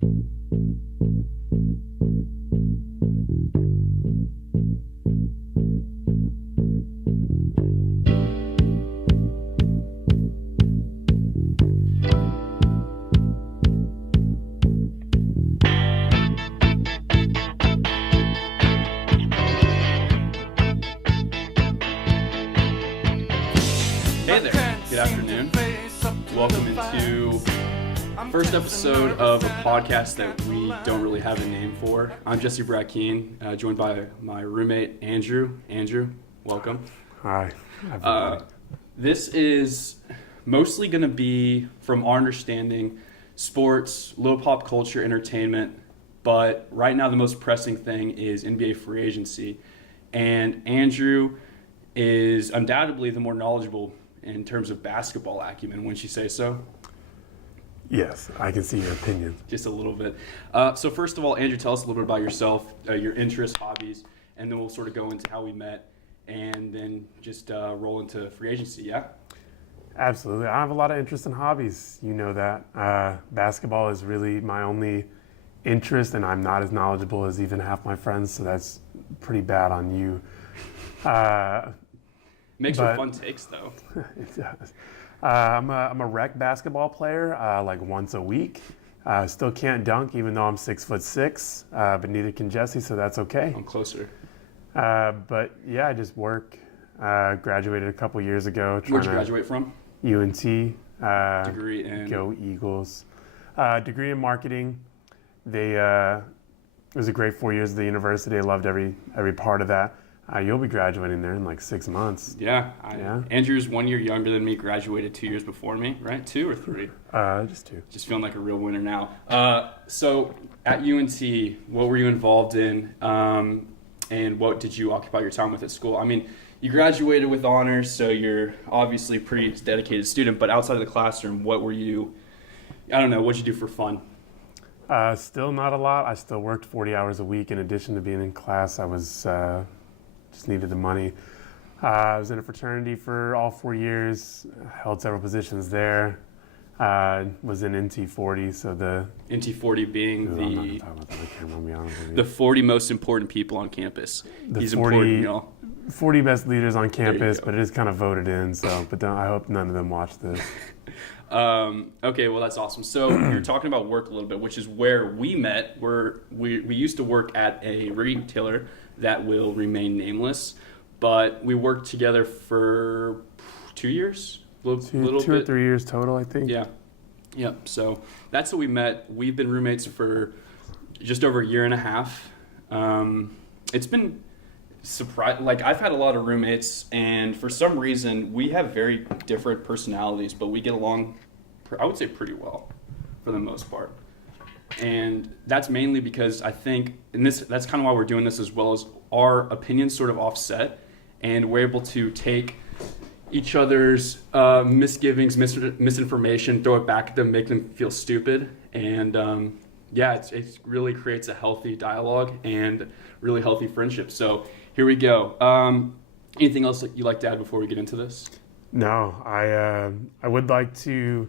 Hey there, good afternoon. Welcome into first episode of a podcast that we don't really have a name for. I'm Jesse Brackeen, joined by my roommate, Andrew. Andrew, welcome. Hi. This is mostly going to be, from our understanding, sports, little pop culture, entertainment, but right now the most pressing thing is NBA free agency. And Andrew is undoubtedly the more knowledgeable in terms of basketball acumen, wouldn't you say so? Yes, I can see your opinion. Just a little bit. So first of all, Andrew, tell us a little bit about yourself, your interests, hobbies, and then we'll sort of go into how we met and then just roll into free agency, yeah? Absolutely. I have a lot of interest in hobbies. You know that. Basketball is really my only interest, and I'm not as knowledgeable as even half my friends, so that's pretty bad on you. Makes for fun takes, though. It does. I'm a rec basketball player, like once a week. Still can't dunk, even though I'm 6'6", but neither can Jesse, so that's okay. I'm closer. But yeah, I just work. Graduated a couple years ago. Where'd you graduate from? UNT. Degree in? Go Eagles. Degree in marketing. It was a great 4 years at the university. I loved every part of that. You'll be graduating there in like 6 months. Yeah. Andrew's 1 year younger than me, graduated 2 years before me, right? 2 or 3? Just 2. Just feeling like a real winner now. So at UNT, what were you involved in, and what did you occupy your time with at school? I mean, you graduated with honors, so you're obviously a pretty dedicated student, but outside of the classroom, what were you, what'd you do for fun? Still not a lot. I still worked 40 hours a week in addition to being in class. I was just needed the money. I was in a fraternity for all 4 years, held several positions there. Was in NT40, so the... NT40 being I'm not gonna talk about that. I can't remember, be honest with you. The 40 most important people on campus. He's 40, important, y'all. 40 best leaders on campus, but it is kind of voted in, so, but I hope none of them watch this. Okay, well, that's awesome. So you're talking about work a little bit, which is where we met. We used to work at a retailer that will remain nameless, but we worked together for 2 years, Two or 3 years total, I think. Yeah. So that's how we met. We've been roommates for just over a year and a half. It's been like I've had a lot of roommates, and for some reason we have very different personalities, but we get along, I would say, pretty well for the most part. And that's mainly because I think, and that's kind of why we're doing this, as well as our opinions sort of offset, and we're able to take each other's misgivings, misinformation, throw it back at them, make them feel stupid, and it really creates a healthy dialogue and really healthy friendship. So here we go. Anything else that you'd like to add before we get into this? No, I would like to,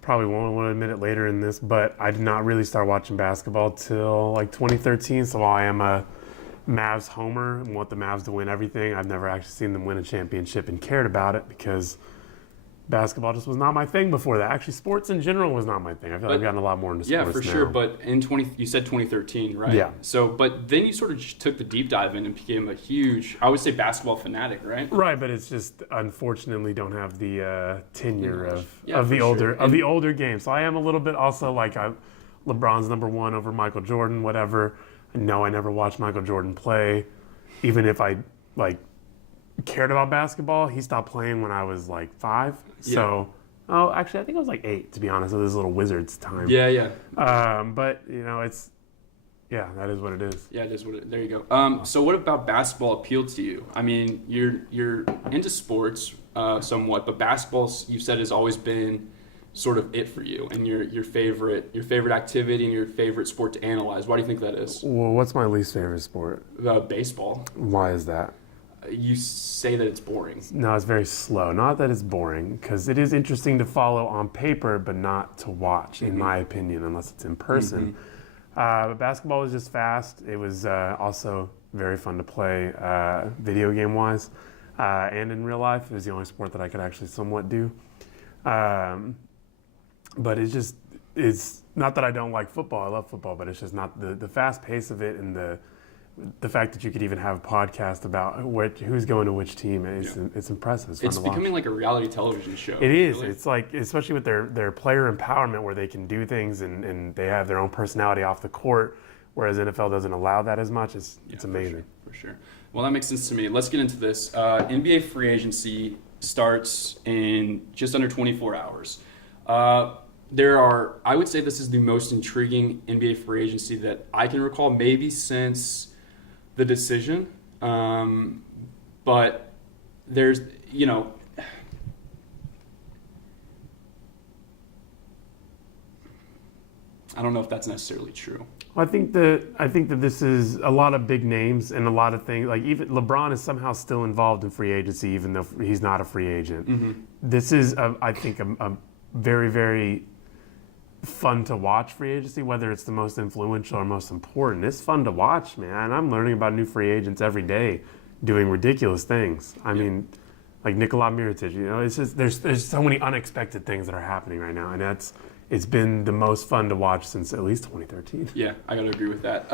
probably won't want to admit it later in this, but I did not really start watching basketball till like 2013. So while I am a Mavs homer and want the Mavs to win everything, I've never actually seen them win a championship and cared about it because basketball just was not my thing before that. Actually, sports in general was not my thing. I feel like I've gotten a lot more into sports now. Yeah, for sure. But you said 2013, right? Yeah. So, but then you sort of just took the deep dive in and became a huge, I would say, basketball fanatic, right? Right, but it's just unfortunately don't have the tenure of the older game. So I am a little bit also like LeBron's number one over Michael Jordan, whatever. No, I never watched Michael Jordan play. Even if I cared about basketball, he stopped playing when I was like 5. Yeah. So, actually, I think I was like 8, to be honest. It was little Wizards time. Yeah. But it's that is what it is. Yeah, it is what it. There you go. So, what about basketball appealed to you? I mean, you're into sports somewhat, but basketball, you said, has always been sort of it for you, and your favorite activity and your favorite sport to analyze. Why do you think that is? Well, what's my least favorite sport? Baseball. Why is that? you say that it's boring. No, it's very slow. Not that it's boring, because it is interesting to follow on paper, but not to watch, in my opinion, unless it's in person. But basketball was just fast. It was also very fun to play, video game-wise, and in real life. It was the only sport that I could actually somewhat do. But it's not that I don't like football. I love football, but it's just not the fast pace of it, and the fact that you could even have a podcast about who's going to which team. It's impressive. It's fun to watch. Becoming like a reality television show. It is. Really? It's like, especially with their player empowerment, where they can do things and they have their own personality off the court, whereas NFL doesn't allow that as much. It's amazing. For sure. Well, that makes sense to me. Let's get into this. NBA free agency starts in just under 24 hours. I would say this is the most intriguing NBA free agency that I can recall, maybe since the decision. But there's, I don't know if that's necessarily true. Well, I think that this is a lot of big names and a lot of things. Like, even LeBron is somehow still involved in free agency, even though he's not a free agent. This is, I think, a very, very fun to watch free agency, whether it's the most influential or most important. It's fun to watch, man. I'm learning about new free agents every day doing ridiculous things. I mean, like Nikola Mirotic, it's just, there's so many unexpected things that are happening right now, and it's been the most fun to watch since at least 2013. Yeah, I got to agree with that.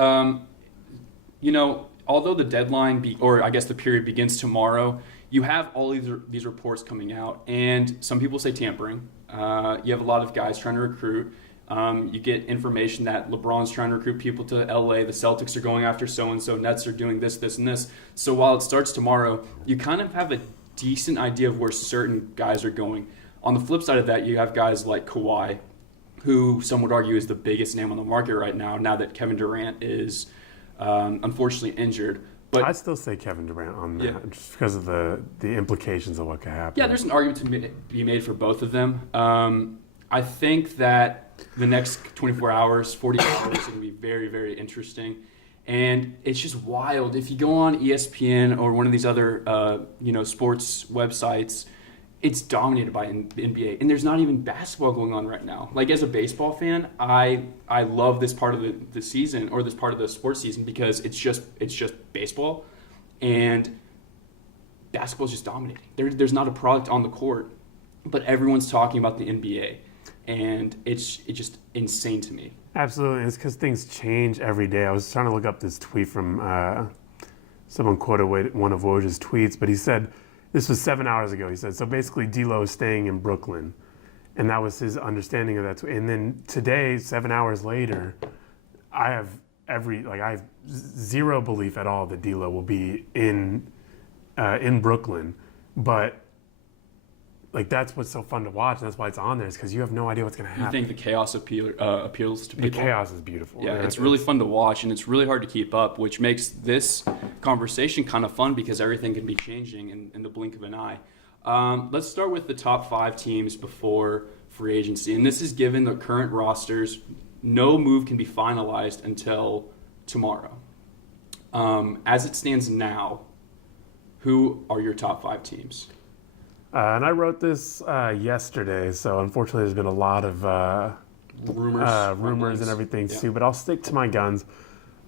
Although the deadline, or I guess the period begins tomorrow, you have all these reports coming out, and some people say tampering. You have a lot of guys trying to recruit. You get information that LeBron's trying to recruit people to LA. The Celtics are going after so-and-so. Nets are doing this, this, and this. So while it starts tomorrow, you kind of have a decent idea of where certain guys are going. On the flip side of that, you have guys like Kawhi, who some would argue is the biggest name on the market right now that Kevin Durant is unfortunately injured. But I still say Kevin Durant on that, just because of the implications of what could happen. Yeah, there's an argument to be made for both of them. I think that the next 24 hours, 48 hours, is going to be very, very interesting. And it's just wild. If you go on ESPN or one of these other sports websites, it's dominated by NBA. And there's not even basketball going on right now. Like, as a baseball fan, I love this part of the season, or this part of the sports season, because it's just baseball, and basketball is just dominating. There's not a product on the court, but everyone's talking about the NBA, and it's just insane to me. Absolutely. It's because things change every day. I was trying to look up this tweet from someone quoted one of Woj's tweets, but he said, this was 7 hours ago, he said, so basically D'Lo is staying in Brooklyn. And that was his understanding of that. And then today, 7 hours later, I have zero belief at all that D'Lo will be in Brooklyn. But like, that's what's so fun to watch, and that's why it's on there, is because you have no idea what's going to happen. You think the chaos appeals to people? The chaos is beautiful. Yeah, it's really fun to watch, and it's really hard to keep up, which makes this conversation kind of fun, because everything can be changing in the blink of an eye. Let's start with the top 5 teams before free agency, and this is given the current rosters. No move can be finalized until tomorrow. As it stands now, who are your top 5 teams? And I wrote this yesterday, so unfortunately there's been a lot of rumors and everything too, but I'll stick to my guns.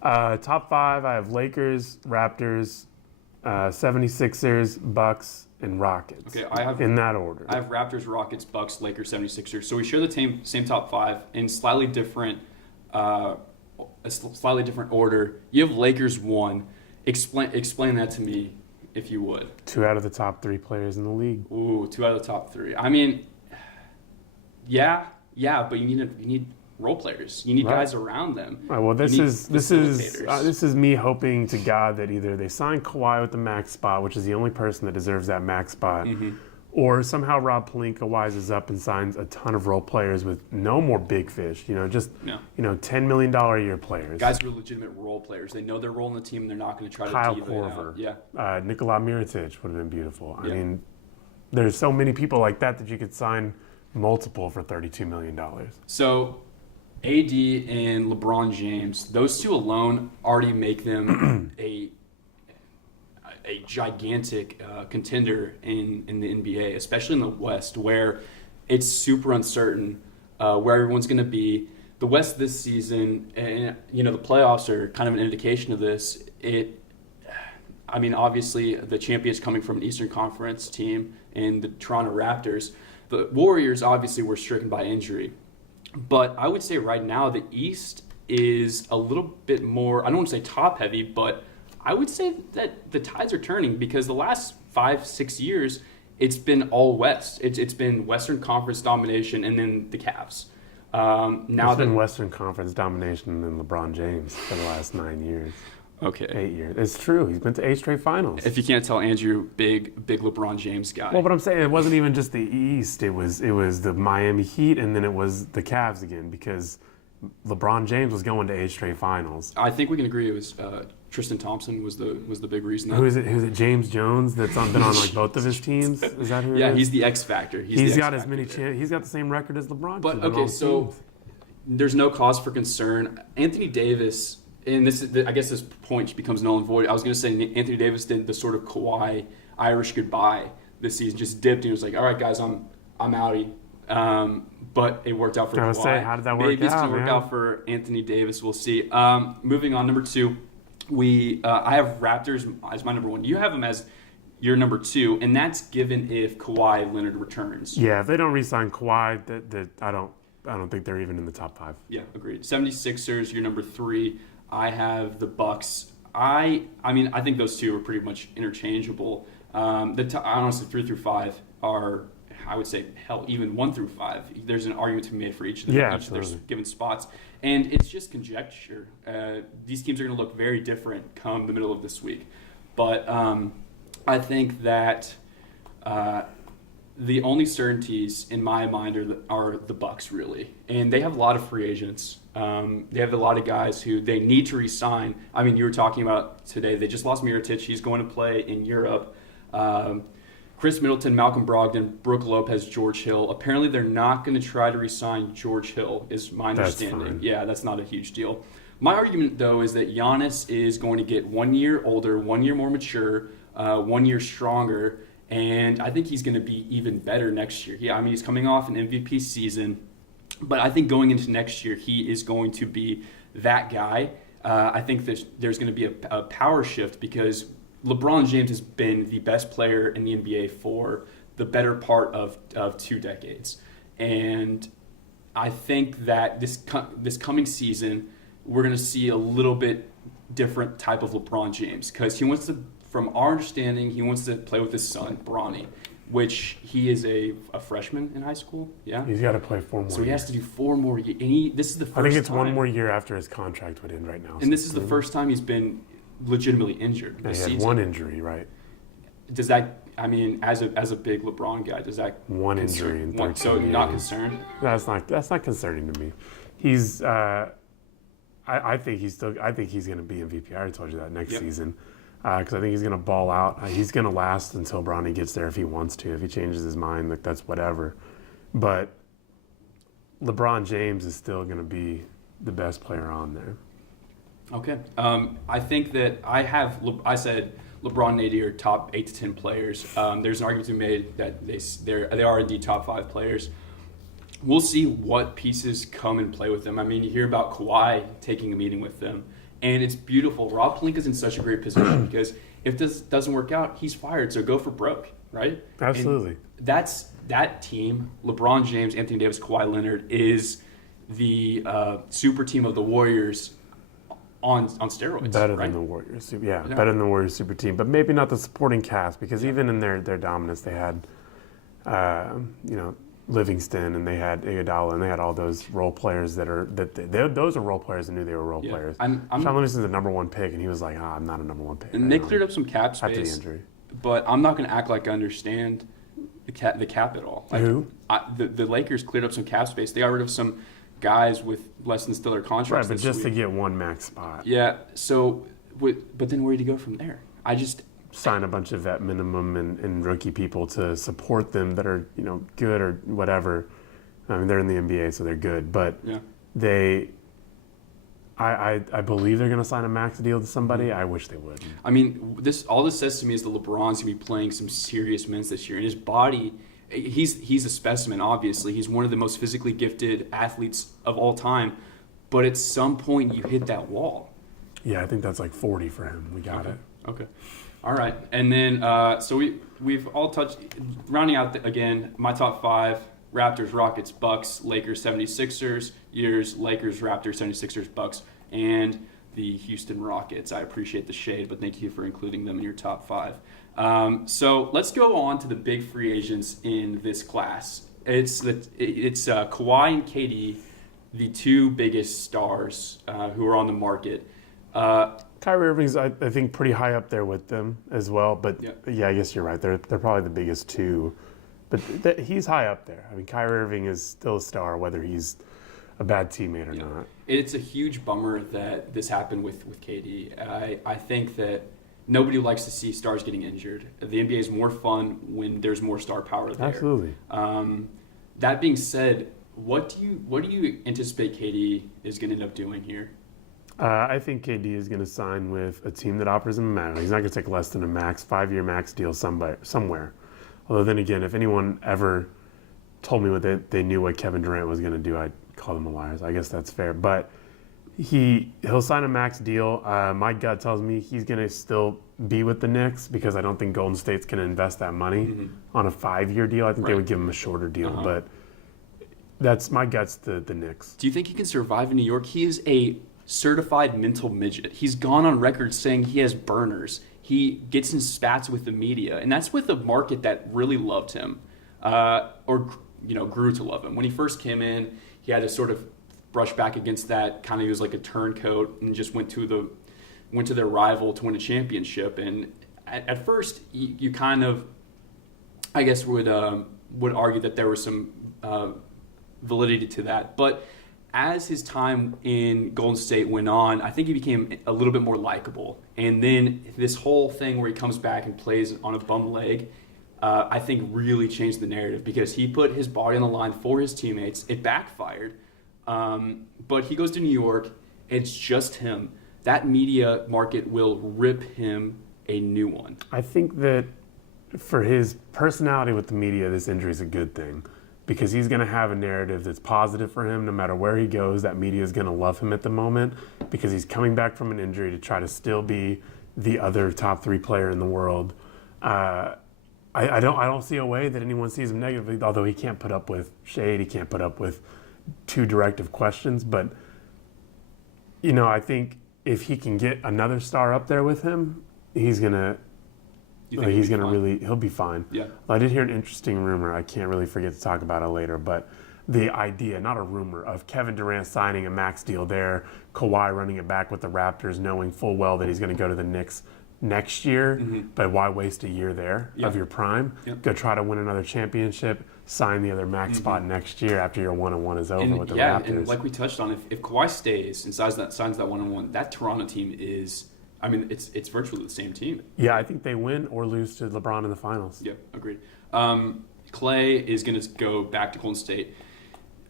Top 5, I have Lakers, Raptors, 76ers, Bucks, and Rockets. Okay, I have in that order. I have Raptors, Rockets, Bucks, Lakers, 76ers. So we share the same top 5 in slightly different order. You have Lakers 1. Explain that to me, if you would. 2 out of the top 3 players in the league. Ooh, 2 out of the top 3. I mean, yeah, but you need role players. You need guys around them. Right, well, this is me hoping to God that either they sign Kawhi with the max spot, which is the only person that deserves that max spot, or somehow Rob Pelinka wises up and signs a ton of role players with no more big fish. $10 million a year players. Guys who are legitimate role players. They know their role in the team, and they're not going to try Kyle to diva Korver. it out. Yeah. Nikola Mirotic would have been beautiful. I mean, there's so many people like that you could sign multiple for $32 million. So AD and LeBron James, those two alone already make them a gigantic contender in the NBA, especially in the West, where it's super uncertain where everyone's going to be. The West this season, and the playoffs are kind of an indication of this. Obviously the champion's coming from an Eastern Conference team and the Toronto Raptors. The Warriors obviously were stricken by injury. But I would say right now the East is a little bit more, I don't want to say top heavy, but I would say that the tides are turning because the last 5-6 years it's been all West. It's been Western Conference domination and then the Cavs. It's been Western Conference domination and LeBron James for the last 9 years. Okay. 8 years. It's true. He's been to 8 straight finals. If you can't tell, Andrew, big LeBron James guy. Well, but I'm saying it wasn't even just the East. It was the Miami Heat, and then it was the Cavs again because LeBron James was going to 8 straight finals. I think we can agree it was Tristan Thompson was the big reason. Who's it? James Jones that's been on like both of his teams. Is that who? Yeah, it is? he's the X factor. He's got as many. He's got the same record as LeBron. But okay, so teams. There's no cause for concern. Anthony Davis. And I guess this point becomes null and void. I was going to say Anthony Davis did the sort of Kawhi Irish goodbye this season, just dipped and was like, "All right, guys, I'm outie." But it worked out for Kawhi. Say, how did that work out? Maybe it's going to work out for Anthony Davis. We'll see. Moving on, number 2, I have Raptors as my number 1. You have them as your number 2, and that's given if Kawhi Leonard returns. Yeah, if they don't re-sign Kawhi, I don't think they're even in the top 5. Yeah, agreed. 76ers, your number 3. I have the Bucks. I think those two are pretty much interchangeable. Honestly, 3 through 5 are, I would say, hell, even 1 through 5. There's an argument to be made for each of them, each of their given spots, and it's just conjecture. These teams are going to look very different come the middle of this week, but I think that the only certainties in my mind are the Bucks, really, and they have a lot of free agents. They have a lot of guys who they need to re-sign. You were talking about today, they just lost Mirotic. He's going to play in Europe. Chris Middleton, Malcolm Brogdon, Brooke Lopez, George Hill. Apparently they're not going to try to re-sign George Hill, is my understanding. That's fine. Yeah, that's not a huge deal. My argument, though, is that Giannis is going to get 1 year older, 1 year more mature, 1 year stronger, and I think he's going to be even better next year. Yeah, he's coming off an MVP season. But I think going into next year, he is going to be that guy. I think there's going to be a power shift because LeBron James has been the best player in the NBA for the better part of 2 decades. And I think that this coming season, we're going to see a little bit different type of LeBron James because he wants to, from our understanding, he wants to play with his son, Bronny, which he is a freshman in high school. Yeah, he's got to play 4 more. So he has to do 4 more years. And this is the first. I think it's time. 1 more year after his contract would end right now. And this is the first time he's been legitimately injured. He season. had 1 injury, right? Does that? As a big LeBron guy, does that 1 injury in 13 So years. not concerned. That's not concerning to me. He's. I think he's going to be MVP. I already told you that next season. Because I think he's going to ball out. He's going to last until Bronny gets there if he wants to. If he changes his mind, that's whatever. But LeBron James is still going to be the best player on there. Okay. I think that I said LeBron and AD are top 8 to 10 players. There's an argument to be made that they are indeed top 5 players. We'll see what pieces come and play with them. You hear about Kawhi taking a meeting with them. And it's beautiful. Rob Pelinka's in such a great position because if this doesn't work out, he's fired. So go for broke, right? Absolutely. And that team, LeBron James, Anthony Davis, Kawhi Leonard, is the super team of the Warriors on steroids. Better than the Warriors. Yeah, better than the Warriors super team. But maybe not the supporting cast because even in their dominance, they had, Livingston and they had Iguodala and they had all those role players those are role players that knew they were role players. Sean Livingston's the number 1 pick and he was like, I'm not a number 1 pick. And they cleared up some cap space. After the injury. But I'm not going to act like I understand the cap at all. Who? The Lakers cleared up some cap space. They got rid of some guys with less than stellar contracts. Right, but just to get 1 max spot. Yeah. So, but then where do you go from there? Sign a bunch of vet minimum and rookie people to support them that are good or whatever. They're in the NBA, so they're good, but I believe they're going to sign a max deal to somebody. I wish they would. I mean, all this says to me is that LeBron's going to be playing some serious minutes this year. And his body, he's a specimen, obviously. He's one of the most physically gifted athletes of all time. But at some point, you hit that wall. Yeah, I think that's like 40 for him. We got it. Okay. All right. And then, so we've all touched, rounding out, again, my top 5, Raptors, Rockets, Bucks, Lakers, 76ers, yours, Lakers, Raptors, 76ers, Bucks, and the Houston Rockets. I appreciate the shade, but thank you for including them in your top 5. So let's go on to the big free agents in this class. It's Kawhi and KD, the 2 biggest stars who are on the market. Kyrie Irving's, I think, pretty high up there with them as well. But yeah, I guess you're right. They're probably the biggest 2. But he's high up there. I mean, Kyrie Irving is still a star, whether he's a bad teammate or not. It's a huge bummer that this happened with KD. I think that nobody likes to see stars getting injured. The NBA is more fun when there's more star power there. Absolutely. That being said, what do you anticipate KD is going to end up doing here? I think KD is going to sign with a team that offers him a max. He's not going to take less than a 5-year max deal somewhere. Although then again, if anyone ever told me they knew what Kevin Durant was going to do, I'd call them a liar. So I guess that's fair. But he'll sign a max deal. My gut tells me he's going to still be with the Knicks because I don't think Golden State's going to invest that money on a 5-year deal. I think they would give him a shorter deal. But that's my gut's the Knicks. Do you think he can survive in New York? He is a certified mental midget. He's gone on record saying he has burners. He gets in spats with the media, and that's with a market that really loved him, or grew to love him. When he first came in, he had to sort of brush back against that. Kind of, he was like a turncoat, and just went to their rival to win a championship. And at first, you kind of, I guess, would argue that there was some validity to that, but as his time in Golden State went on, I think he became a little bit more likable. And then this whole thing where he comes back and plays on a bum leg, I think really changed the narrative because he put his body on the line for his teammates. It backfired. But he goes to New York. It's just him. That media market will rip him a new one. I think that for his personality with the media, this injury is a good thing. Because he's going to have a narrative that's positive for him no matter where he goes. That media is going to love him at the moment because he's coming back from an injury to try to still be the other top 3 player in the world. I don't see a way that anyone sees him negatively, although he can't put up with shade. He can't put up with too directive questions. But, I think if he can get another star up there with him, he's going to... he'll be fine. Yeah. I did hear an interesting rumor. I can't really forget to talk about it later, but the idea, not a rumor, of Kevin Durant signing a max deal there, Kawhi running it back with the Raptors, knowing full well that he's going to go to the Knicks next year, but why waste a year there of your prime? Go try to win another championship, sign the other max spot next year after your 1-1 is over with the Raptors. And like we touched on, if Kawhi stays and signs that 1-1, that Toronto team is... I mean, it's virtually the same team. Yeah, I think they win or lose to LeBron in the finals. Yep, agreed. Clay is going to go back to Golden State.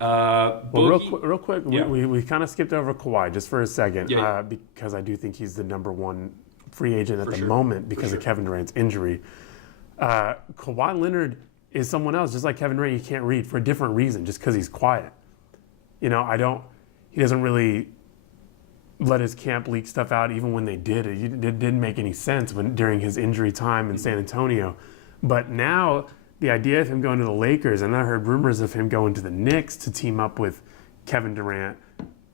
Real quick, yeah. we kind of skipped over Kawhi just for a second because I do think he's the number 1 free agent at the moment because of Kevin Durant's injury. Kawhi Leonard is someone else, just like Kevin Durant, you can't read for a different reason, just because he's quiet. He doesn't really let his camp leak stuff out. Even when they did it didn't make any sense during his injury time in San Antonio. But now the idea of him going to the Lakers, and I heard rumors of him going to the Knicks to team up with Kevin Durant,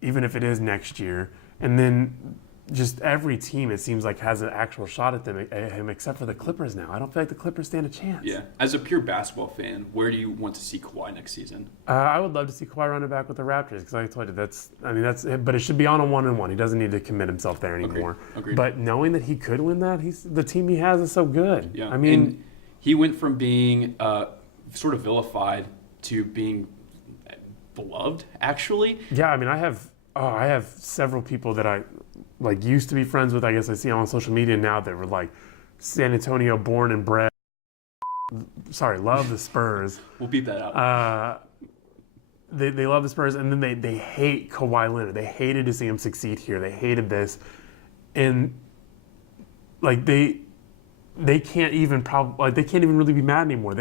even if it is next year, and then just every team, it seems like, has an actual shot at him except for the Clippers now. I don't feel like the Clippers stand a chance. Yeah. As a pure basketball fan, where do you want to see Kawhi next season? I would love to see Kawhi run it back with the Raptors because, like I told you, but it should be on a 1-on-1. He doesn't need to commit himself there anymore. Agreed. But knowing that he could win that, the team he has is so good. Yeah. I mean, and he went from being sort of vilified to being beloved, actually. Yeah, I mean, I have several people that I used to be friends with. I guess I see on social media now that were like San Antonio born and bred. Sorry, love the Spurs. We'll beep that out. they love the Spurs, and then they hate Kawhi Leonard. They hated to see him succeed here. They hated this, and like they can't even they can't even really be mad anymore.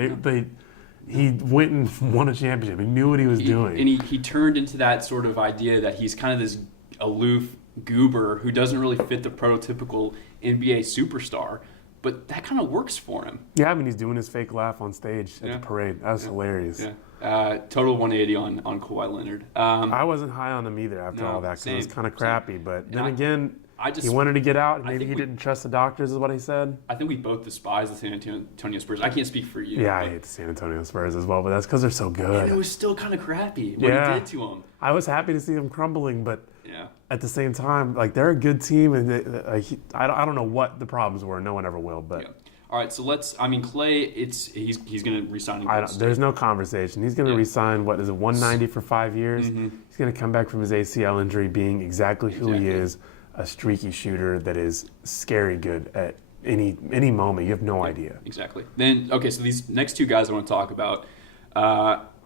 He went and won a championship. He knew what he was doing, and he turned into that sort of idea that he's kind of this aloof goober who doesn't really fit the prototypical NBA superstar. But that kind of works for him. Yeah, I mean, he's doing his fake laugh on stage at the parade. That was hilarious. Yeah. Total 180 on Kawhi Leonard. I wasn't high on him either after all that because it was kind of crappy. But then again, he wanted to get out. And maybe he didn't trust the doctors is what he said. I think we both despise the San Antonio Spurs. I can't speak for you. Yeah, I hate the San Antonio Spurs as well, but that's because they're so good. And it was still kind of crappy what he did to them. I was happy to see them crumbling, but at the same time, like they're a good team, and I don't know what the problems were. No one ever will, but. Yeah. All right, so Clay, he's going to resign. There's no conversation. He's going to resign. What is it, 190 for 5 years? Mm-hmm. He's going to come back from his ACL injury, being exactly who he is, a streaky shooter that is scary good at any moment. You have no idea. Exactly. Then so these next two guys I want to talk about.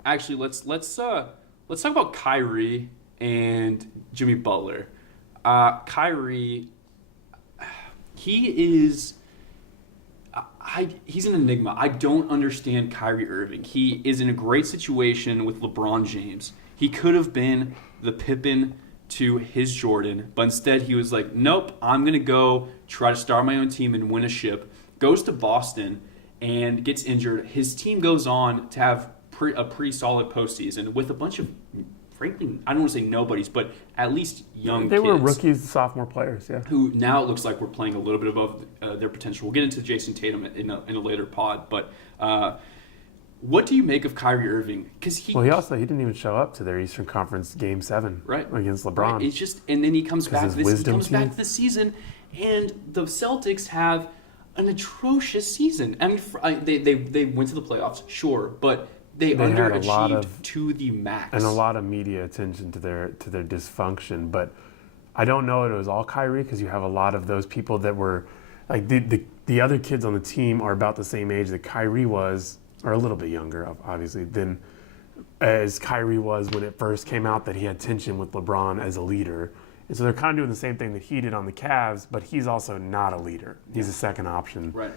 Actually, let's talk about Kyrie and Jimmy Butler. Kyrie, he's an enigma. I don't understand Kyrie Irving. He is in a great situation with LeBron James. He could have been the Pippen to his Jordan, but instead he was like, nope, I'm going to go try to start my own team and win a ship. Goes to Boston and gets injured. His team goes on to have a pretty solid postseason with a bunch of, frankly, I don't want to say nobodies, but at least young kids. They were rookies, sophomore players, who now it looks like we're playing a little bit above their potential. We'll get into Jason Tatum in a later pod, but what do you make of Kyrie Irving? Because he didn't even show up to their Eastern Conference Game 7 against LeBron. Right. It's just, and then he comes back this season, and the Celtics have an atrocious season. I mean, they went to the playoffs, sure, but they underachieved to the max, and a lot of media attention to their dysfunction. But I don't know if it was all Kyrie, because you have a lot of those people that were like the other kids on the team are about the same age that Kyrie was, or a little bit younger, obviously, than as Kyrie was when it first came out that he had tension with LeBron as a leader. And so they're kind of doing the same thing that he did on the Cavs, but he's also not a leader. He's a second option. Right.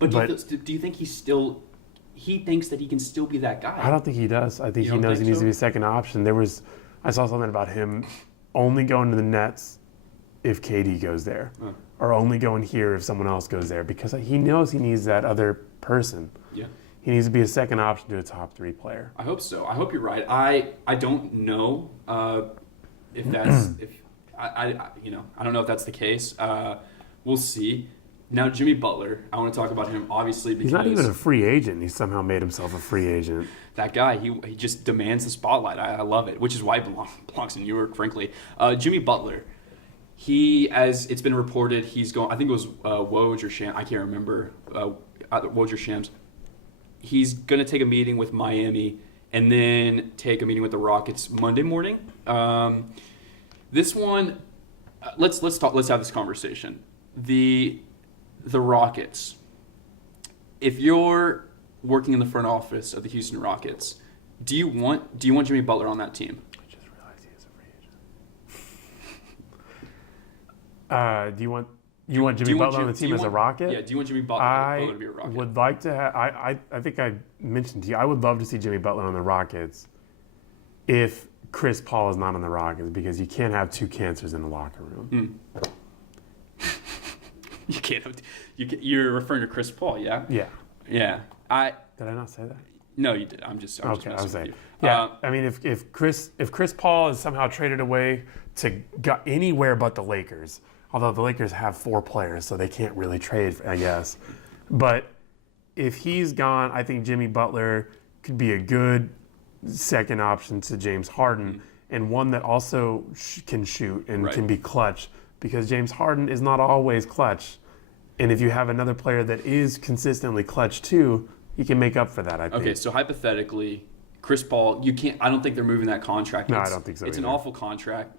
But do you think he thinks that he can still be that guy? I don't think he does. I think he knows he needs to be a second option. I saw something about him only going to the Nets if KD goes there, or only going here if someone else goes there, because he knows he needs that other person. Yeah. He needs to be a second option to a top 3 player. I hope so. I hope you're right. I don't know if that's I don't know if that's the case. We'll see. Now, Jimmy Butler, I want to talk about him, obviously, because... He's not even a free agent. He somehow made himself a free agent. That guy, he just demands the spotlight. I love it, which is why he belongs in New York, frankly. Jimmy Butler, as it's been reported, he's going... I think it was Woj or Shams. I can't remember. Woj or Shams. He's going to take a meeting with Miami and then take a meeting with the Rockets Monday morning. This one, let's have this conversation. The Rockets. If you're working in the front office of the Houston Rockets, do you want Jimmy Butler on that team? I just realized he is a free agent. Do you want Jimmy Butler on the team as a Rocket? Yeah. Do you want Jimmy Butler to be a Rocket? I would like to have. I think I mentioned to you. I would love to see Jimmy Butler on the Rockets if Chris Paul is not on the Rockets, because you can't have 2 cancers in the locker room. You can't. You're referring to Chris Paul, yeah? Yeah. Yeah. Did I not say that? No, you did. I'm just messing with you. Yeah. I mean, if Chris Paul is somehow traded away to go anywhere but the Lakers, although the Lakers have 4 players, so they can't really trade, I guess. But if he's gone, I think Jimmy Butler could be a good second option to James Harden, and one that also can shoot and can be clutch. Because James Harden is not always clutch. And if you have another player that is consistently clutch too, you can make up for that, I think. Okay, so hypothetically, Chris Paul, I don't think they're moving that contract. No, I don't think so It's either. An awful contract.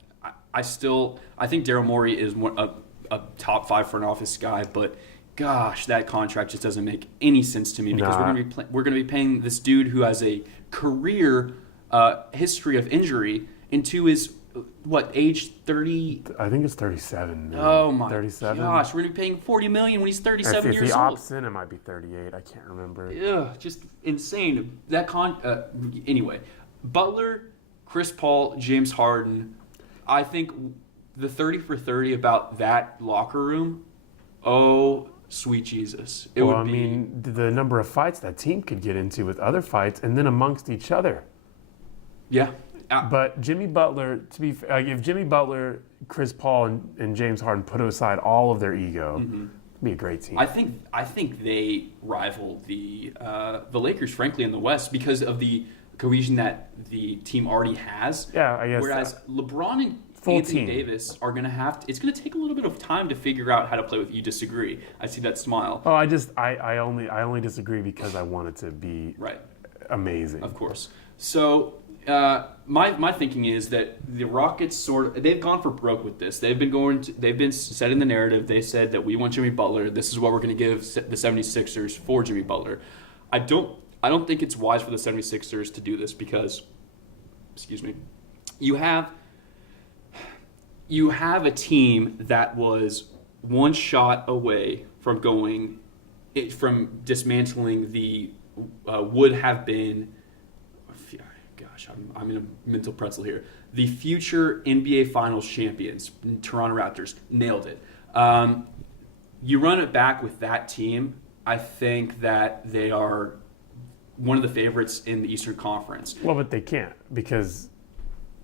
I think Daryl Morey is a top 5 front office guy, but gosh, that contract just doesn't make any sense to me, because we're going to be paying this dude who has a career history of injury, and 2 is age 30. I think it's 37. Oh my 37? gosh, we're gonna be paying $40 million when he's 37 if years he old. opts in, it might be 38. I can't remember. Ugh, just insane. Anyway, Butler, Chris Paul, James Harden. I think the 30 for 30 about that locker room. Oh, sweet Jesus! I mean, the number of fights that team could get into with other fights, and then amongst each other. Yeah. But Jimmy Butler, if Jimmy Butler, Chris Paul, and James Harden put aside all of their ego, it'd be a great team. I think they rival the Lakers, frankly, in the West because of the cohesion that the team already has. Yeah, I guess. Whereas LeBron and full Anthony team. Davis are going to have to. It's going to take a little bit of time to figure out how to play with. You disagree? I see that smile. Oh, I only disagree because I want it to be right. Amazing. Of course. So. My thinking is that the Rockets they've gone for broke with this. They've been setting the narrative. They said that we want Jimmy Butler. This is what we're going to give the 76ers for Jimmy Butler. I don't think it's wise for the 76ers to do this because, you have a team that was one shot away from dismantling the would have been. Gosh, I'm in a mental pretzel here. The future NBA Finals champions, Toronto Raptors, nailed it. You run it back with that team, I think that they are one of the favorites in the Eastern Conference. Well, but they can't because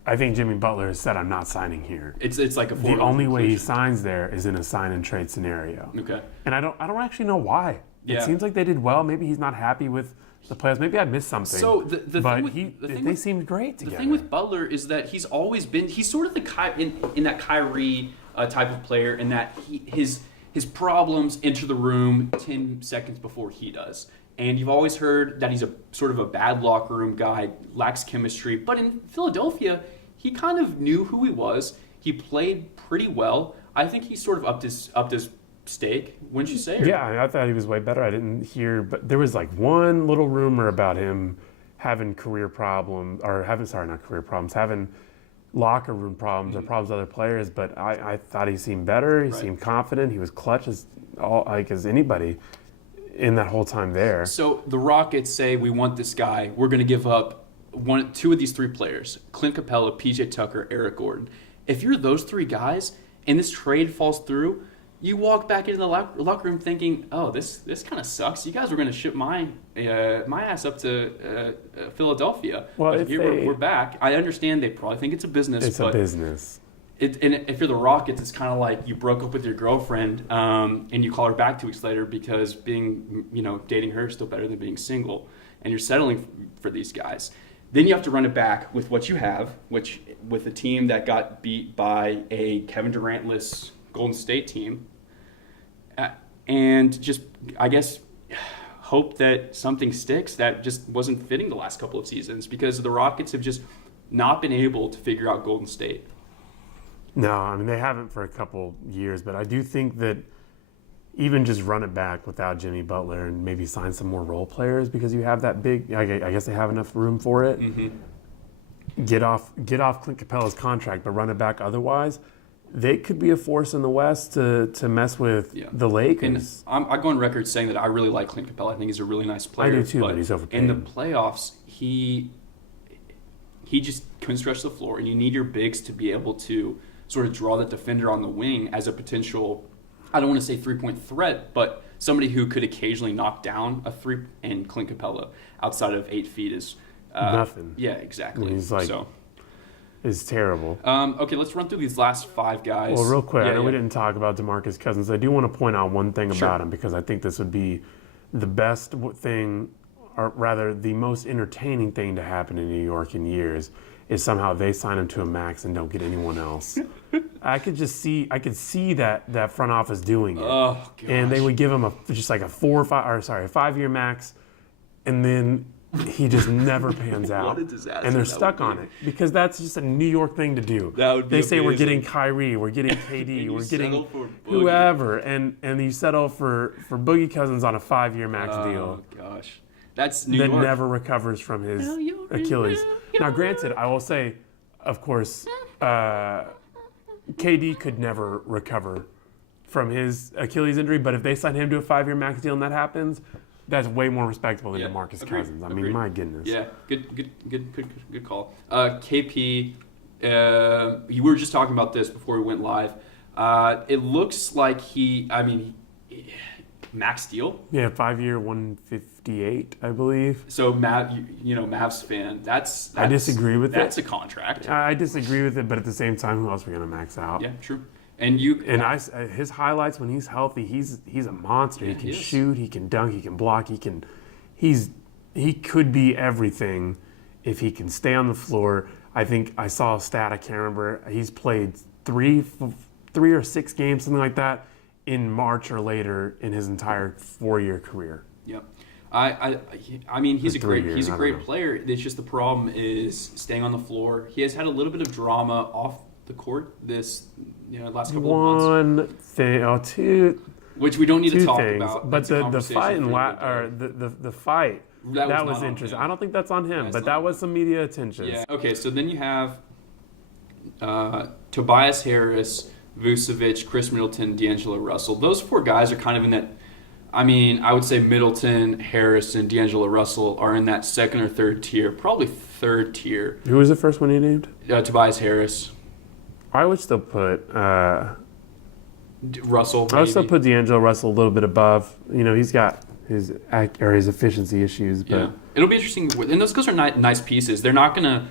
I think Jimmy Butler has said, I'm not signing here. It's like a the only way he signs there is in a sign and trade scenario. Okay. And I don't actually know why. Yeah. It seems like they did well. Maybe he's not happy with the players. Maybe I missed something. So they seemed great together. The thing with Butler is that he's sort of in that Kyrie type of player, in that his problems enter the room 10 seconds before he does. And you've always heard that he's a sort of a bad locker room guy, lacks chemistry. But in Philadelphia, he kind of knew who he was. He played pretty well. I think he sort of upped his stake, wouldn't you say? Yeah, I thought he was way better. I didn't hear, but there was like one little rumor about him having career problems, having locker room problems or problems with other players. But I thought he seemed better. He seemed confident. He was clutch as anybody in that whole time there. So the Rockets say, we want this guy. We're going to give up two of these 3 players: Clint Capella, PJ Tucker, Eric Gordon. If you're those 3 guys and this trade falls through, you walk back into the locker room thinking, "Oh, this kind of sucks. You guys were going to ship my ass up to Philadelphia. Well, but we're back." I understand they probably think it's a business. It's a business. And if you're the Rockets, it's kind of like you broke up with your girlfriend and you call her back 2 weeks later because dating her is still better than being single, and you're settling for these guys. Then you have to run it back with what you have, with a team that got beat by a Kevin Durant-less Golden State team. And just, I guess, hope that something sticks that just wasn't fitting the last couple of seasons, because the Rockets have just not been able to figure out Golden State. No, I mean, they haven't for a couple years, but I do think that even just run it back without Jimmy Butler and maybe sign some more role players, because you have that big, I guess they have enough room for it. Mm-hmm. Get off Clint Capella's contract, but run it back otherwise. They could be a force in the West to mess with the Lakers. And I go on record saying that I really like Clint Capella. I think he's a really nice player. I do too, but he's overpaid. In the playoffs, he just couldn't stretch the floor, and you need your bigs to be able to sort of draw the defender on the wing as a potential, I don't want to say 3-point threat, but somebody who could occasionally knock down a 3. And Clint Capella outside of 8 feet is nothing. Yeah, exactly. He's like... is terrible. Okay, let's run through these last 5 guys. Well, real quick, I know we didn't talk about DeMarcus Cousins. I do want to point out one thing about him, because I think this would be the best thing, or rather the most entertaining thing to happen in New York in years, is somehow they sign him to a max and don't get anyone else. I could see that front office doing it. Oh, gosh. And they would give him a 5-year max, and then he just never pans out. What a disaster. And they're stuck on it, because that's just a New York thing to do. That would be They say amazing. We're getting Kyrie, we're getting KD, we're getting for whoever, and you settle for Boogie Cousins on a 5-year max deal. Oh gosh. That's New that York. never recovers from his Achilles. Now, granted, I will say, of course, KD could never recover from his Achilles injury, but if they sign him to a 5-year max deal and that happens, that's way more respectable than DeMarcus Cousins. I mean, my goodness. Yeah, good call. KP, you were just talking about this before we went live. It looks like max deal. Yeah, 5-year, 158, I believe. So Mavs fan. That's I disagree with That's a contract. I disagree with it, but at the same time, who else are we gonna max out? Yeah, true. His highlights when he's healthy, he's a monster. Yeah, he can shoot, he can dunk, he can block, he could be everything if he can stay on the floor. I think I saw a stat, I can't remember. He's played three or 6 games, something like that, in March or later in his entire 4-year career. Yep. I mean, he's a great player. It's just the problem is staying on the floor. He has had a little bit of drama off the court this last couple of months. Two. Which we don't need to talk things. about. But the fight the fight that was interesting. I don't think that's on him, but that was some media attention. Yeah. Okay. So then you have Tobias Harris, Vucevic, Chris Middleton, D'Angelo Russell. Those 4 guys are kind of in that. I mean, I would say Middleton, Harris, and D'Angelo Russell are in that 2nd or 3rd tier, probably 3rd tier. Who was the first one you named? Tobias Harris. I would still put Russell. I would still put D'Angelo Russell a little bit above. He's got his efficiency issues, but yeah. It'll be interesting. And those guys are nice pieces. They're not going to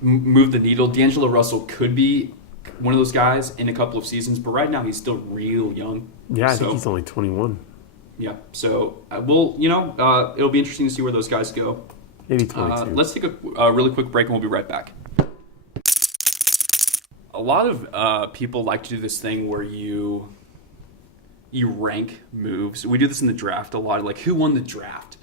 move the needle. D'Angelo Russell could be one of those guys in a couple of seasons, but right now he's still real young. Yeah, I think he's only 21. Yeah, so it'll be interesting to see where those guys go. Maybe 22. Let's take a really quick break and we'll be right back. A lot of people like to do this thing where you rank moves. We do this in the draft a lot, like who won the draft.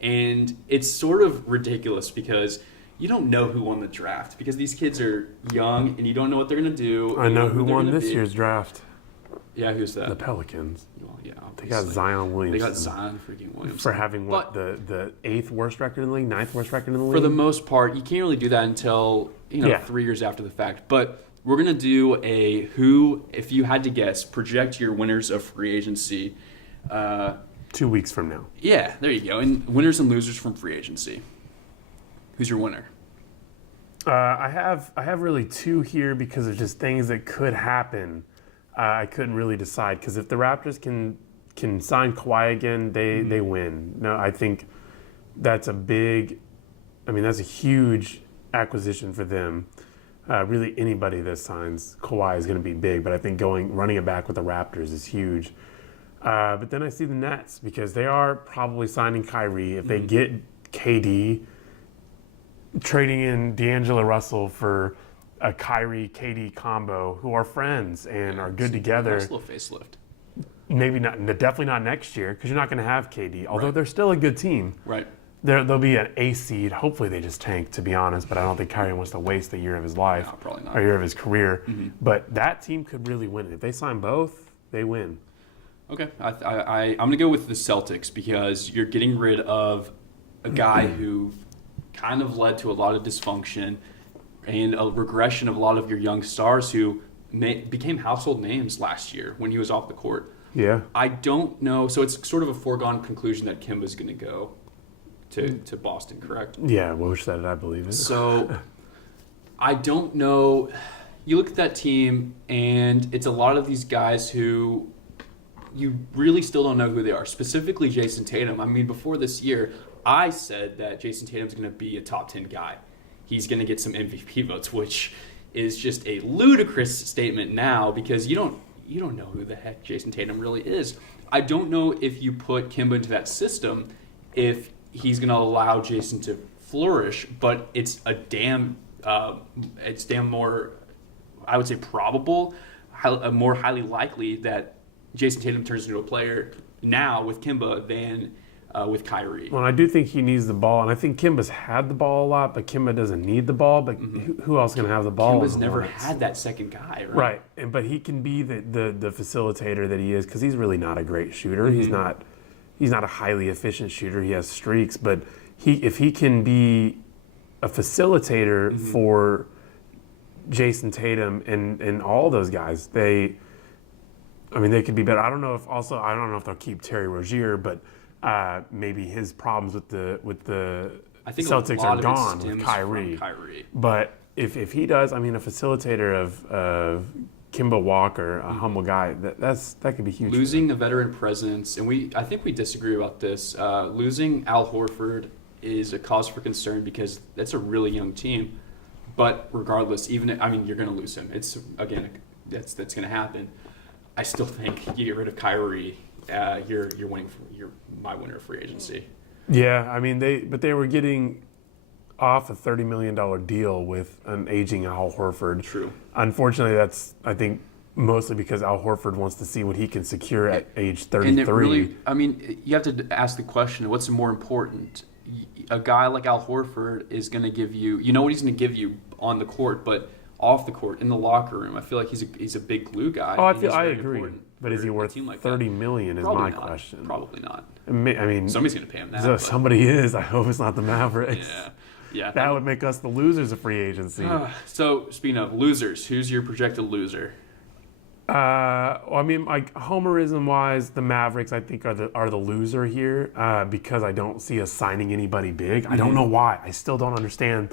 And it's sort of ridiculous because you don't know who won the draft because these kids are young and you don't know what they're going to do. I know who won this year's draft. Yeah, who's that? The Pelicans. Well, yeah, they got Zion Williamson. They got Zion freaking Williamson. For having the 8th worst record in the league, 9th worst record in the league? For the most part, you can't really do that until 3 years after the fact. But we're going to do a who, if you had to guess, project your winners of free agency. 2 weeks from now. Yeah, there you go. And winners and losers from free agency. Who's your winner? I have really 2 here because of just things that could happen. I couldn't really decide because if the Raptors can sign Kawhi again, they win. No, I think that's that's a huge acquisition for them. Really, anybody that signs Kawhi is going to be big, but I think running it back with the Raptors is huge. But then I see the Nets because they are probably signing Kyrie. If they get KD, trading in D'Angelo Russell for a Kyrie-KD combo who are friends and are good together. Nice little facelift. Maybe not, definitely not next year because you're not going to have KD, although they're still a good team. Right. They'll be an A seed. Hopefully they just tank, to be honest, but I don't think Kyrie wants to waste a year of his life. No, probably not. Or a year of his career. Mm-hmm. But that team could really win it. If they sign both, they win. Okay. I'm going to go with the Celtics because you're getting rid of a guy who kind of led to a lot of dysfunction and a regression of a lot of your young stars who became household names last year when he was off the court. Yeah. I don't know. So it's sort of a foregone conclusion that Kemba's going to go to Boston, correct? Yeah, Woj said it, I believe it. So I don't know. You look at that team, and it's a lot of these guys who you really still don't know who they are, specifically Jason Tatum. I mean, before this year, I said that Jason Tatum's going to be a top 10 guy. He's going to get some MVP votes, which is just a ludicrous statement now because you don't know who the heck Jason Tatum really is. I don't know if you put Kemba into that system, if he's going to allow Jason to flourish, but it's damn more, I would say, probable, more highly likely that Jason Tatum turns into a player now with Kemba than with Kyrie. Well, I do think he needs the ball, and I think Kemba's had the ball a lot, but Kemba doesn't need the ball. But who else is going to have the ball? Kemba's never had that second guy, right? But he can be the facilitator that he is because he's really not a great shooter. He's not, he's not a highly efficient shooter. He has streaks, but if he can be a facilitator for Jason Tatum and all those guys, they could be better. I don't know if they'll keep Terry Rozier, but maybe his problems with the I think Celtics are gone with from Kyrie. Kyrie. But if he does, a facilitator of Kemba Walker, a humble guy, that could be huge. Losing a veteran presence, and I think we disagree about this. Losing Al Horford is a cause for concern because that's a really young team. But regardless, you're going to lose him. It's that's going to happen. I still think you get rid of Kyrie, you're my winner of free agency. Yeah, they were getting off a $30 million deal with an aging Al Horford. True. Unfortunately, that's, I think, mostly because Al Horford wants to see what he can secure at age 33. And it really, you have to ask the question, what's more important? A guy like Al Horford is going to give you, what he's going to give you on the court, but off the court, in the locker room, I feel like he's a big glue guy. Oh, I agree. But is he worth $30 million is my question. Probably not. Somebody's going to pay him that. Somebody is. I hope it's not the Mavericks. Yeah. That would make us the losers of free agency. So, speaking of losers, who's your projected loser? Homerism-wise, the Mavericks, I think, are the loser here because I don't see us signing anybody big. I don't know why. I still don't understand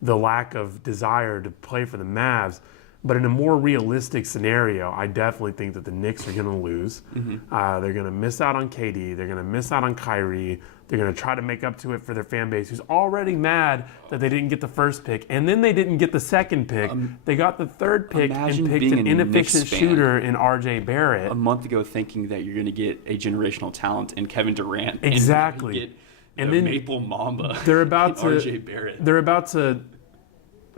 the lack of desire to play for the Mavs. But in a more realistic scenario, I definitely think that the Knicks are going to lose. They're going to miss out on KD. They're going to miss out on Kyrie. They're going to try to make up to it for their fan base, who's already mad that they didn't get the first pick. And then they didn't get the second pick. They got the third pick and picked an inefficient shooter in RJ Barrett. A month ago thinking that you're going to get a generational talent in Kevin Durant. Exactly. And then Maple Mamba. They're about to RJ Barrett. They're about to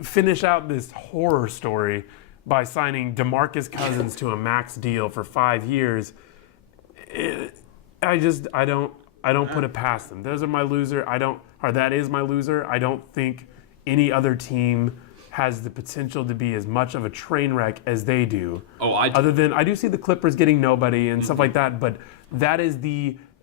finish out this horror story by signing DeMarcus Cousins to a max deal for 5 years. I don't put it past them. Those are my loser. That is my loser. I don't think any other team has the potential to be as much of a train wreck as they do. Oh, I do. Other than I do see the Clippers getting nobody and stuff like that, but that is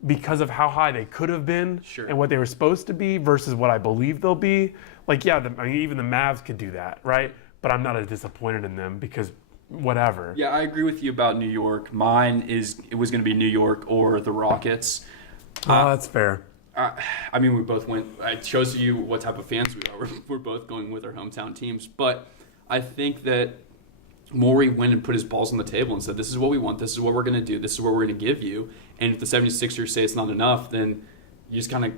because of how high they could have been and what they were supposed to be versus what I believe they'll be. Even the Mavs could do that, right? But I'm not as disappointed in them because whatever. Yeah, I agree with you about New York. It was going to be New York or the Rockets. That's fair. We both went. It shows you what type of fans we are. We're both going with our hometown teams. But I think that Morey went and put his balls on the table and said, this is what we want. This is what we're going to do. This is what we're going to give you. And if the 76ers say it's not enough, then you just kind of,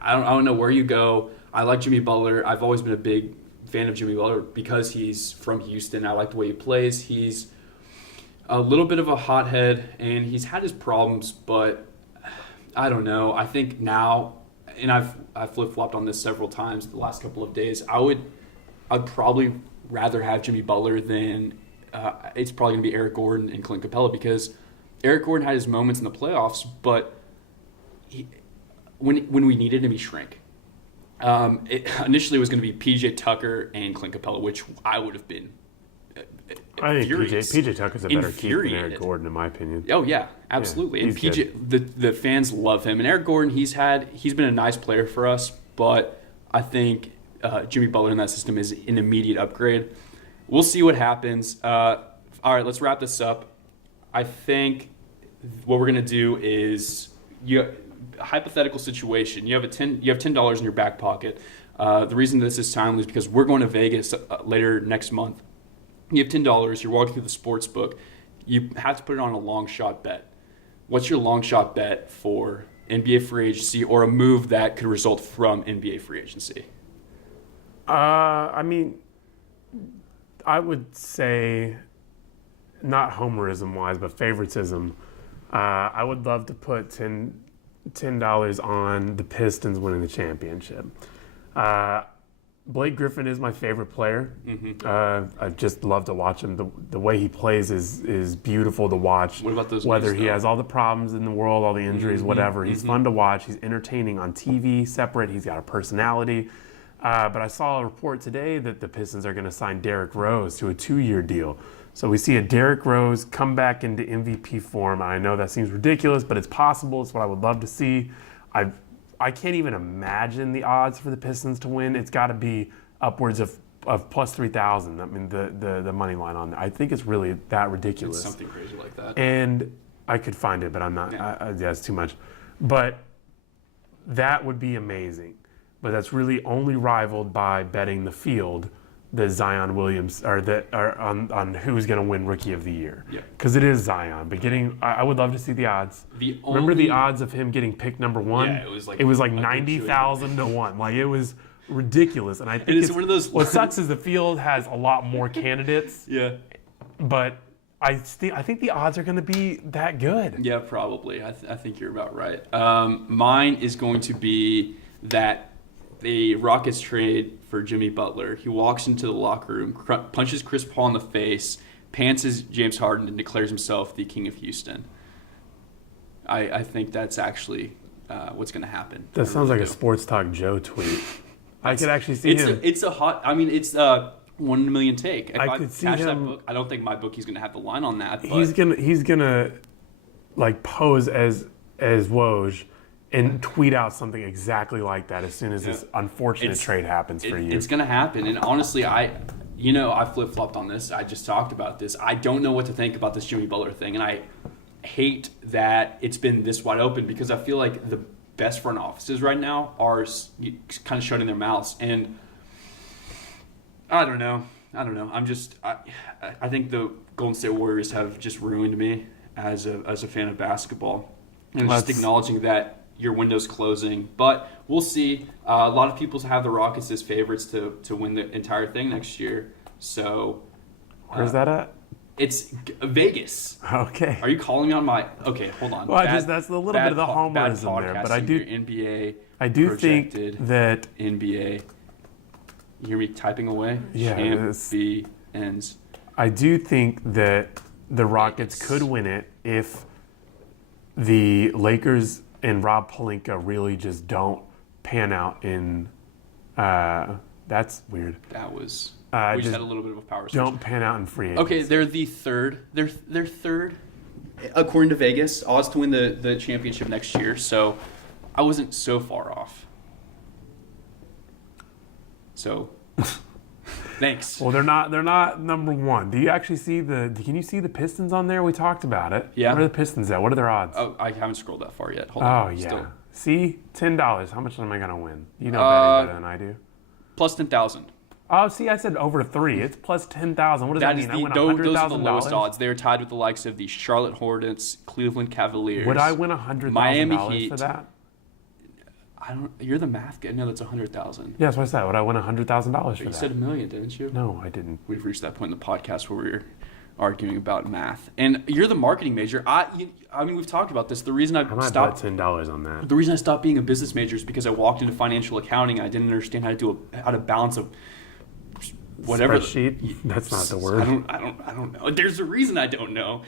I don't know where you go. I like Jimmy Butler. I've always been a big fan of Jimmy Butler because he's from Houston. I like the way he plays. He's a little bit of a hothead, and he's had his problems, but I don't know. I think now, and I've flip-flopped on this several times the last couple of days, I'd probably rather have Jimmy Butler than it's probably going to be Eric Gordon and Clint Capella because Eric Gordon had his moments in the playoffs, but when we needed him, he shrank. Initially, it was going to be PJ Tucker and Clint Capella, which I would have been. I think PJ Tucker's a better keep than Eric Gordon, in my opinion. Oh yeah, absolutely. Yeah, and PJ, the fans love him, and Eric Gordon, he's been a nice player for us, but I think Jimmy Butler in that system is an immediate upgrade. We'll see what happens. All right, let's wrap this up. I think what we're gonna do is hypothetical situation. You have $10 in your back pocket. The reason this is timely is because we're going to Vegas later next month. You have $10. You're walking through the sports book. You have to put it on a long shot bet. What's your long shot bet for NBA free agency or a move that could result from NBA free agency? I would say not homerism wise, but favoritism. I would love to put $10 on the Pistons winning the championship. Blake Griffin is my favorite player. I just love to watch him. The way he plays is beautiful to watch. What about those? Whether he has all the problems in the world, all the injuries, whatever, he's fun to watch. He's entertaining on TV, separate. He's got a personality. But I saw a report today that the Pistons are going to sign Derrick Rose to a 2-year deal. So we see a Derrick Rose come back into MVP form. I know that seems ridiculous, but it's possible. It's what I would love to see. I can't even imagine the odds for the Pistons to win. It's got to be upwards of plus 3,000. I mean, the money line on there. I think it's really that ridiculous. It's something crazy like that. And I could find it, but I'm not. Yeah, it's too much. But that would be amazing. But that's really only rivaled by betting the field, the Zion Williams, or on who's going to win Rookie of the Year. Yeah. Because it is Zion. But I would love to see the odds. Remember the odds of him getting picked number one? Yeah, it was like 90,000 to 1. Like, it was ridiculous. And I think it's one of those. What sucks is the field has a lot more candidates. Yeah. But I think the odds are going to be that good. Yeah, probably. I think you're about right. Mine is going to be that the Rockets trade for Jimmy Butler. He walks into the locker room, punches Chris Paul in the face, pantses James Harden, and declares himself the king of Houston. I think that's actually what's going to happen. That sounds like a Sports Talk Joe tweet. I could actually see him. It's a 1 in a million take. If I could see him. That book, I don't think my bookie's going to have the line on that. But He's gonna like pose as Woj and tweet out something exactly like that as soon as this unfortunate trade happens for you. It's going to happen. And honestly, I flip-flopped on this. I just talked about this. I don't know what to think about this Jimmy Butler thing. And I hate that it's been this wide open because I feel like the best front offices right now are kind of shutting their mouths. And I don't know. I think the Golden State Warriors have just ruined me as a fan of basketball. And just acknowledging that your window's closing. But we'll see. A lot of people have the Rockets as favorites to win the entire thing next year. So where's that at? It's Vegas. Okay. Are you calling me on my... Okay, hold on. Well, that's a little bit of the homerism there. But I do... NBA I do think that... NBA... You hear me typing away? Yeah. Champions. I do think that the Rockets could win it if the Lakers and Rob Pelinka really just don't pan out in... that's weird. That was... we just had a little bit of a power switch. Don't pan out in free agency. Okay, they're the third. They're third, according to Vegas, odds to win the championship next year. So I wasn't so far off. So thanks. Well, they're not number one. Do you actually see can you see the Pistons on there? We talked about it. Yeah. What are the Pistons at? What are their odds? Oh, I haven't scrolled that far yet. Hold on. Oh, yeah. Still. See? $10. How much am I going to win? You know betting better than I do. Plus 10,000. Oh, see, I said over 3. It's plus 10,000. What does that mean? I win $100,000? Those are the lowest odds. They're tied with the likes of the Charlotte Hornets, Cleveland Cavaliers. Would I win $100,000 for that? You're the math guy. No, that's 100,000. Yeah, that's what I said. Would I win $100,000 for that? You said $1 million, didn't you? No, I didn't. We've reached that point in the podcast where we're arguing about math. And you're the marketing major. I mean, we've talked about this. The reason I stopped $10 on that. The reason I stopped being a business major is because I walked into financial accounting. I didn't understand how to balance a whatever spreadsheet. That's not the word. I don't know. There's a reason I don't know.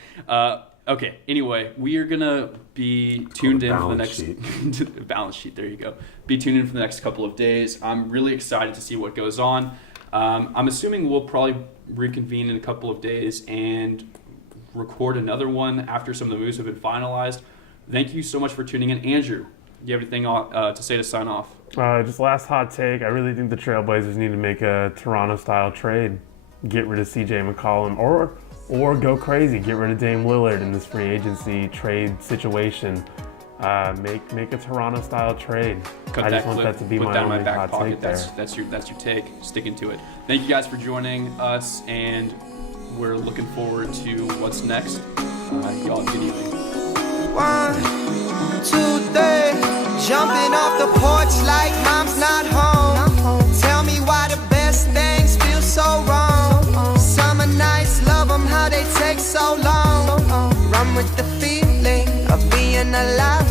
Okay. Anyway, we are gonna be tuned in for the next balance sheet. There you go. Be tuned in for the next couple of days. I'm really excited to see what goes on. I'm assuming we'll probably reconvene in a couple of days and record another one after some of the moves have been finalized. Thank you so much for tuning in, Andrew. Do you have anything to say to sign off? Just last hot take. I really think the Trailblazers need to make a Toronto-style trade. Get rid of CJ McCollum or go crazy. Get rid of Dame Lillard in this free agency trade situation. Make a Toronto-style trade. I just want that to be my only hot take there. That's your take. Sticking to it. Thank you guys for joining us, and we're looking forward to what's next. Y'all, good evening. 1, 2, 3. Jumping off the porch like mom's not home. Tell me why the best things feel so wrong. Summer nights, love them how they take so long. Run with the feeling of being alive.